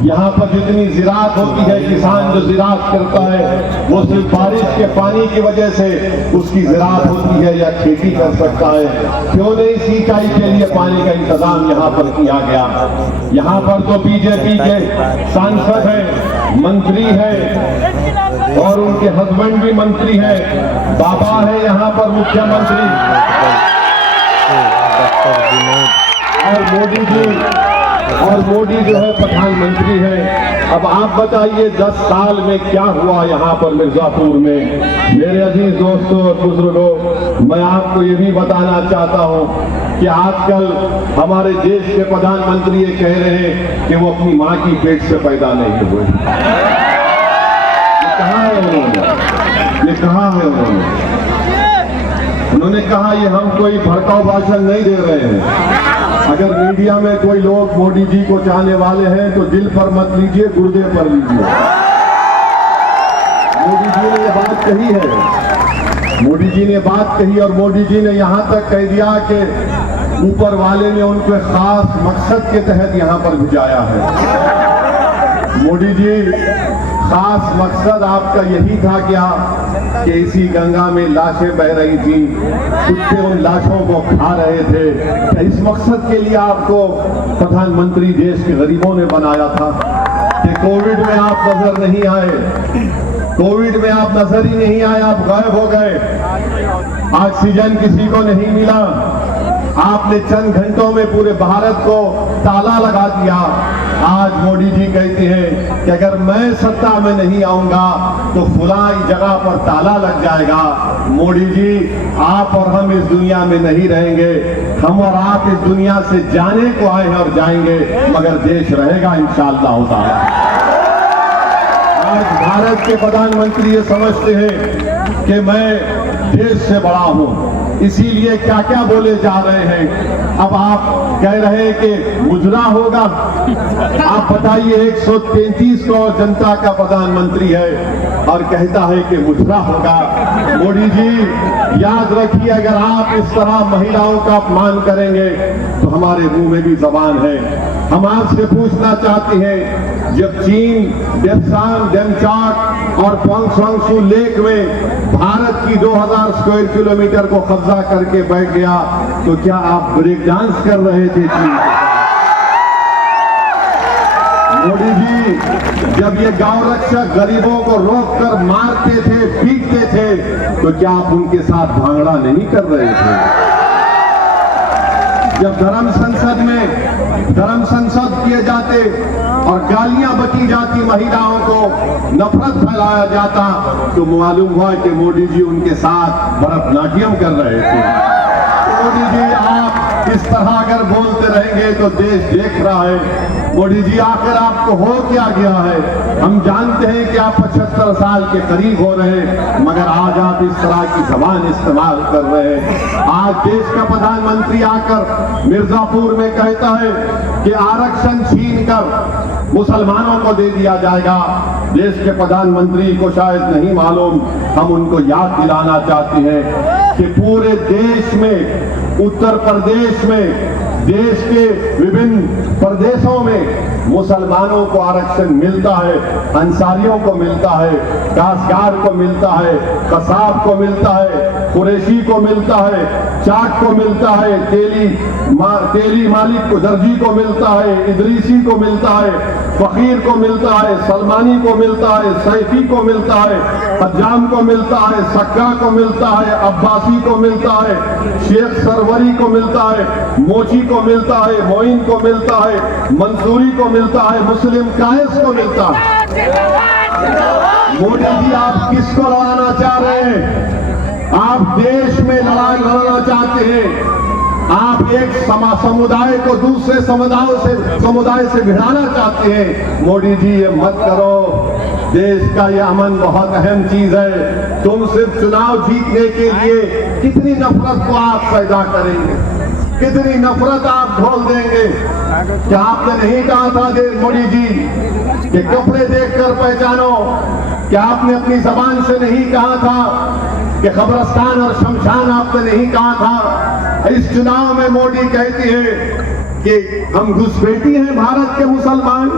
यहाँ पर जितनी ज़िराअत होती है, किसान जो ज़िराअत करता है वो सिर्फ बारिश के पानी की वजह से उसकी ज़िराअत होती है या खेती कर सकता है। क्यों नहीं सिंचाई के लिए पानी का इंतजाम यहाँ पर किया गया? यहाँ पर तो बीजेपी के सांसद हैं, मंत्री हैं और उनके हस्बैंड भी मंत्री हैं, बाबा है यहाँ पर मुख्यमंत्री और मोदी जो है प्रधानमंत्री है। अब आप बताइए 10 साल में क्या हुआ यहाँ पर मिर्जापुर में? मेरे अजीज दोस्तों और बुजुर्गों, मैं आपको ये भी बताना चाहता हूँ कि आजकल हमारे देश के प्रधानमंत्री ये कह रहे हैं कि वो अपनी माँ की पेट से पैदा नहीं हुए। ये कहा है उन्होंने? ये कहा है उन्होंने कहा ये हम कोई भड़काऊ भाषण नहीं दे रहे हैं। अगर मीडिया में कोई लोग मोदी जी को चाहने वाले हैं तो दिल पर मत लीजिए, गुर्दे पर लीजिए। मोदी जी ने ये बात कही है, मोदी जी ने बात कही और मोदी जी ने यहाँ तक कह दिया कि ऊपर वाले ने उनको खास मकसद के तहत यहाँ पर भेजाया है। मोदी जी, खास मकसद आपका यही था क्या कि इसी गंगा में लाशें बह रही थी, कुत्ते उन लाशों को खा रहे थे? इस मकसद के लिए आपको प्रधानमंत्री देश के गरीबों ने बनाया था कि कोविड में आप नजर नहीं आए, कोविड में आप नजर ही नहीं आए, आप गायब हो गए, ऑक्सीजन किसी को नहीं मिला, आपने चंद घंटों में पूरे भारत को ताला लगा दिया। आज मोदी जी कहते हैं कि अगर मैं सत्ता में नहीं आऊंगा तो फुलाई जगह पर ताला लग जाएगा। मोदी जी, आप और हम इस दुनिया में नहीं रहेंगे, हम और आप इस दुनिया से जाने को आए हैं और जाएंगे, मगर देश रहेगा इंशाअल्लाह ताला। आज भारत के प्रधानमंत्री ये समझते हैं कि मैं देश से बड़ा हूं, इसीलिए क्या क्या बोले जा रहे हैं। अब आप कह रहे हैं कि मुजरा होगा। आप बताइए, 133 करोड़ जनता का प्रधानमंत्री है और कहता है कि मुजरा होगा। मोदी जी, याद रखिए, अगर आप इस तरह महिलाओं का अपमान करेंगे तो हमारे मुंह में भी जबान है। हम आपसे पूछना चाहते हैं, जब चीन डेप्सांग, डेमचाक और पोंगसवांगसू लेक में भारत की 2000 स्क्वायर किलोमीटर को कब्जा करके बैठ गया तो क्या आप ब्रेक डांस कर रहे थे? मोदी जी, जब ये गांव रक्षक गरीबों को रोककर मारते थे, पीटते थे, तो क्या आप उनके साथ भांगड़ा नहीं कर रहे थे? जब धर्म संसद किए जाते और गालियां बकी जाती, महिलाओं को नफरत फैलाया जाता, तो मालूम हुआ कि मोदी जी उनके साथ भरतनाट्यम कर रहे थे। मोदी जी, आप इस तरह अगर बोलते रहेंगे तो देश देख रहा है। मोदी जी, आखिर आपको हो क्या गया है? हम जानते हैं कि आप 75 साल के करीब हो रहे हैं, मगर आज आप इस तरह की जबान इस्तेमाल कर रहे हैं। आज देश का प्रधानमंत्री आकर मिर्जापुर में कहता है कि आरक्षण छीनकर मुसलमानों को दे दिया जाएगा। देश के प्रधानमंत्री को शायद नहीं मालूम, हम उनको याद दिलाना चाहते हैं कि पूरे देश में, उत्तर प्रदेश में, देश के विभिन्न प्रदेशों में मुसलमानों को आरक्षण मिलता है, अंसारियों को मिलता है, काश्तकार को मिलता है, कसाब को मिलता है, कुरैशी को मिलता है, चाट को मिलता है, तेली मालिक को, दर्जी को मिलता है, इदरीसी को मिलता है, फकीर को मिलता है, सलमानी को मिलता है, सैफी को मिलता है, हज्जाम को मिलता है, सक्का को मिलता है, अब्बासी को मिलता है, शेख सरवरी को मिलता है, मोची को मिलता है, मोइन को मिलता है, मंसूरी को मिलता है, मुस्लिम कायस को मिलता है। मोदी जी, आप किसको लड़ाना चाह रहे हैं? आप देश में लड़ाई लड़ना चाहते हैं। आप एक समुदाय को दूसरे समुदाय से भिड़ाना चाहते हैं। मोदी जी, ये मत करो। देश का ये अमन बहुत अहम चीज है। तुम सिर्फ चुनाव जीतने के लिए कितनी नफरत को आप पैदा करेंगे, कितनी नफरत आप घोल देंगे। क्या आपने नहीं कहा था मोदी जी कि कपड़े देखकर पहचानो? क्या आपने अपनी जबान से नहीं कहा था कि कब्रिस्तान और शमशान आपने नहीं कहा था? इस चुनाव में मोदी कहती है कि हम घुसपैठी हैं भारत के मुसलमान,